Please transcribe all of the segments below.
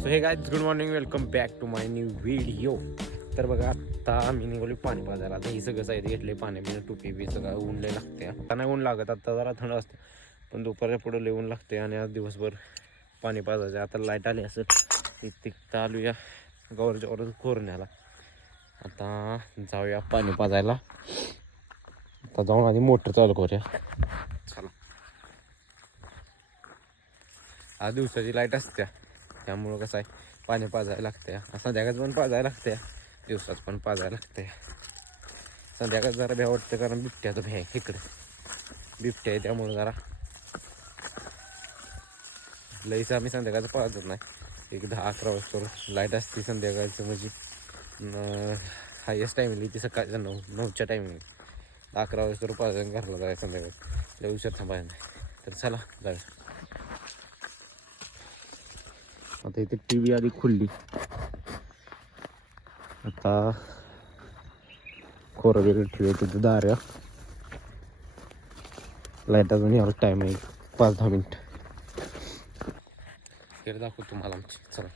So hey guys good morning welcome back to my new video तर बघा आत्ता आम्ही निघालो पाणी बाजारात. आता ही सगळं साहित्य घेतले पाणी बिणं टोपी बी सगळं ऊन लय लागते आता नाही ऊन लागत आता जरा थंड असते पण दुपारच्या पुढं लय ऊन लागते आणि आज दिवसभर पाणी पाजायचं आता लाइट आली असं. तिथं आलूया गौरच्यावर कोरण्याला. आता जाऊया पाणी पाजायला. आता जाऊन आधी मोटर चालू करूया. चला. आज दिवसाची लाइट असते त्यामुळं कसं आहे पाणी पाजायला लागते संध्याकाळच पण पाजायला लागते दिवसात पण पाजायला लागते संध्याकाळ जरा भ्या वाटतं कारण बिबट्याचं भ्या आहे इकडे. बिबट्या आहे त्यामुळं जरा. लईचं आम्ही संध्याकाळचं पाजत नाही. एक दहा अकरा वाजता लाइट असते संध्याकाळचं म्हणजे हायेस्ट टायमिंग ती सकाळचं नऊ नऊच्या टायमिंग अकरा वाजता पाजायला घरला जायचं संध्याकाळ लई उशीर थांबायला नाही. तर चला जाऊया. आता इथे टी व्ही आधी खुलली. आता खोरं वगैरे ठेवू तिथे दाऱ्या. लाइट अजून यावर टाईम आहे. पाच दहा मिनिट. तर दाखवतो तुम्हाला आमची. चला.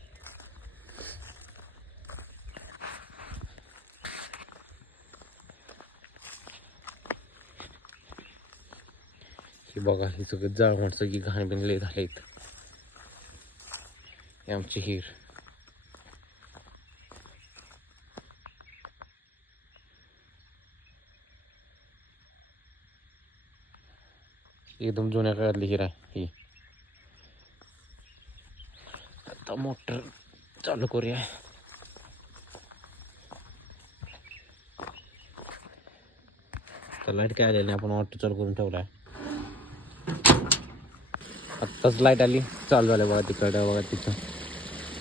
हे बघा हे सगळं जाळ सगळी घाण बिनले झाले आहेत. आमची हिर एकदम जुन्या काळातली हिर आहे ही आता मोटर चालू करूया तर लाइट काय आलेली नाही आपण ऑटो चालू करून ठेवलाय आत्ताच लाइट आली चालू झालं बघा तिकडं बघा तिथं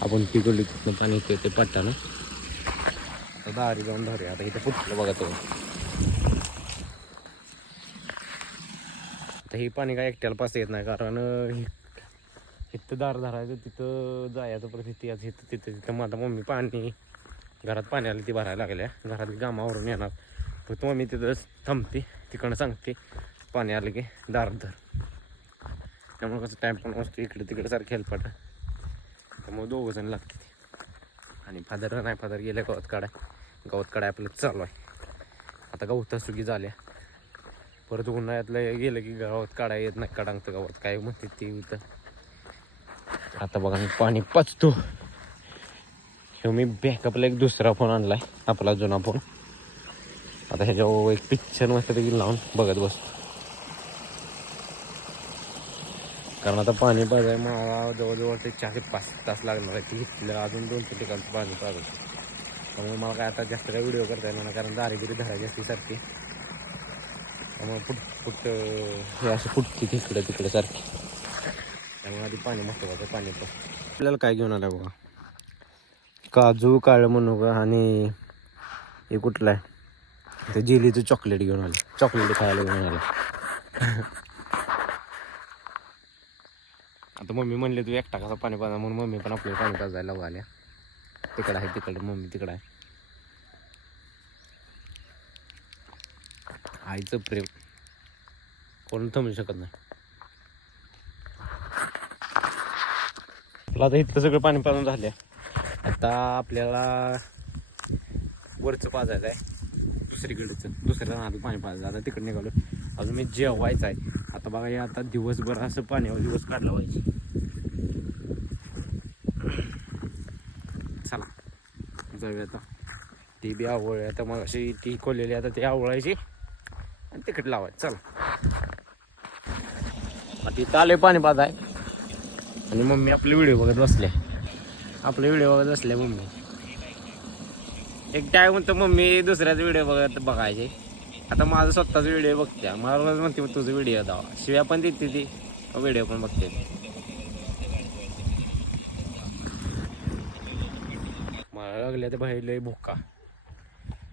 आपण पिकवली तिथनं पाणी येते ते पट्टानं. आता दारी जाऊन धरूया. आता इथं फुटलं बघा तो आता हे पाणी काय एकट्याला पास येत नाही कारण इथं दार धरायचं तिथं जायचं परत इथे यायचं इथं तिथं तिथं माझा मम्मी पाणी घरात पाणी आलं ती भरायला लागल्या. घरातली कामावरून येणार. फक्त मम्मी तिथं थांबते. तिकडं सांगते. पाणी आलं की दार धर. त्यामुळे कसं टाईम पण असतो इकडे तिकडे सारखं हेल्पाट त्यामुळे दोघं जण लागते आणि फादर नाही फादर गेले गवत काढाय. गवत काढाय आपलं चालू आहे. आता गवता सुगी झाल्या. परत उन्हाळ्यातलं गेलं की गवत काढाय येत नाही काढांगतं गवत. काय म्हणते ते इथं? आता बघा मी पाणी पाचतो. हे मी बॅकअपला एक दुसरा फोन आणलाय आपला जुना फोन आता ह्याच्यावर एक पिक्चर मस्त देखील लावून बघत बसतो. कारण आता पाणी पाजाय मला जवळजवळ ते चार ते पाच तास लागणार आहे. की इथलं अजून दोन तीन ठिकाणचं पाणी पाजायचं. त्यामुळे मला काय आता जास्त काय व्हिडिओ करता येणार नाही कारण दारी धरायची असते सारखी. त्यामुळे फुट फुट हे असे फुटते तिकडे तिकडे सारखी. त्यामुळे आधी पाणी महत्वाचं पाणी पण. आपल्याला काय घेऊन आलं बघा? काजू काळं म्हणू का? आणि हे कुठलं आहे? ते जेलीचं चॉकलेट घेऊन आलं. चॉकलेट खायला घेऊन आलं. आता मम्मी म्हणले तू एकटा कसा पाणी पाजा? म्हणून मम्मी पण आपल्याला पाणी पाजायला लावू आल्या. तिकडं आहे तिकडं मम्मी तिकडं आहे. आईचं प्रेम. कोण थांबू शकत नाही. आपलं आता इथलं सगळं पाणी पाजून झालं आता आपल्याला वरचं पाजायचं आहे. दुसरीकडचं. दुसऱ्या राहतं पाणी पाजायचं. आता तिकडे निघालो अजून मी जेवायचं आहे. आता बघा हे आता दिवसभर असं पाण्यावर दिवस काढला पाहिजे. चला जाऊया आता. ती बी आवळ आहे आता मग अशी ती खोललेली आता ती आवळायची. आणि तिकट लावायची चला. आता इथं पाणी पाहत आहे. आणि मम्मी आपले व्हिडिओ बघत बसले आपले व्हिडिओ बघत बसले मम्मी. एक टाय म्हणतो मम्मी दुसऱ्याच व्हिडिओ बघत बघायचे. आता माझा स्वतःच व्हिडिओ बघते मला म्हणते तुझं व्हिडिओ दावा. शिव्या पण देते ती व्हिडिओ पण बघते मला लागल्या ते बाहेर लय भुक्का.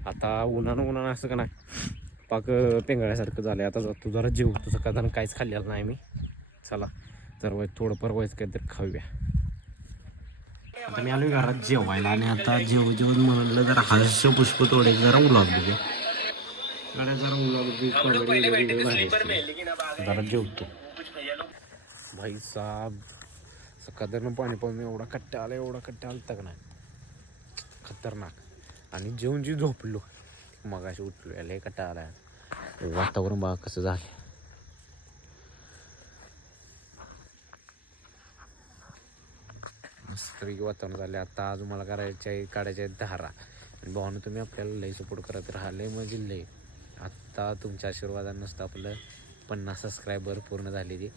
आता उन्हानं उन्हानं असं का नाही पाक पेंगळ्यासारखं झालंय. आता जातो जरा जेव तुझं का काहीच खाल्लेलं नाही मी. चला जर वय थोडंफार व्हायचं काहीतरी खाऊया. आता मी आलो घरात जेवायला आणि आता जेव जेवण म्हणलं जरा हास्य पुष्प तोडे जरा उलाग बघूया. गाड्या जरा उलाग जरा जेवतो. भाई साहब सकाळनं पाणी पाहून एवढा कट्टा आला एवढा कट्टा आला तक नाही? खतरनाक. आणि जेवण जी झोपलो. मग अशी उठलो. याला कट्टा आला. वातावरण बघा कसं झालं मस्तपैकी वातावरण झाले आता आज मला करायचे आहे काढायचे आहेत धारा. आणि भावानं तुम्ही आपल्याला लई सपोर्ट करत राहा. लई म्हणजे लई. आत्ता तुमच्या आशीर्वादानं नसतं आपलं पन्नास सबस्क्रायबर पूर्ण झाले ती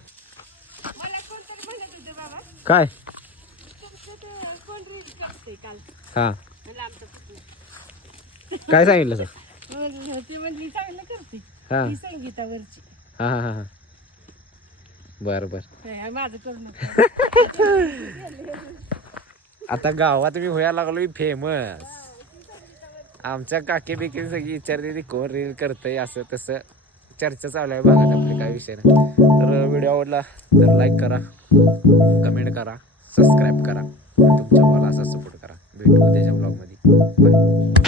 मला कोणतरी म्हणत होते बाबा. काय तुमचं ते कोण रील्स टाकते काल हा. काय सांगितलं सर? ती म्हणली चांगलं करते हा ती संगीतावरची हा हा हा. बर माझं करून आता गावात मी व्हायला लागलोय फेमस आमच्या काकी बिकी सगळी विचारते ती कोण रील करतंय असं तसं. चर्चा चालू आहे बघा आपली काय विषय नाही. तर व्हिडिओ आवडला तर लाईक करा कमेंट करा. सबस्क्राईब करा. तुमच्या भावाला असा सपोर्ट करा. भेटू त्याच्या ब्लॉगमध्ये बाय